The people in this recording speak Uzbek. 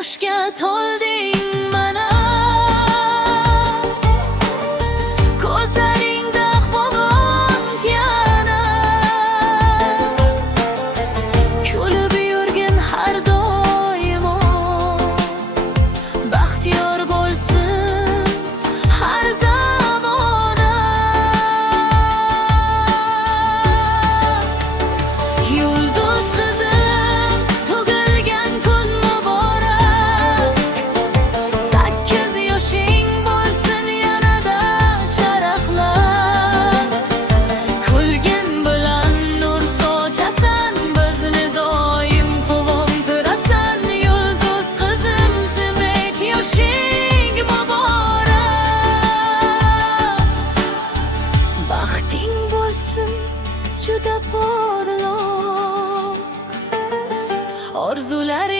yoshga to'lding mana, ko'zlaringda quvonch yana, kulib yurgin har doimo, baxtiyor bo'lsin har zamona. Yulduz qizim, tug'ilgan kun muborak, 8 yoshing bo'lsin yanada charaqlab, kulgin bilan nur sochasan, bizni doim quvontirasan. Yulduz qizim, zimek yoshing muborak, baxting bo'lsin juda porloq, orzular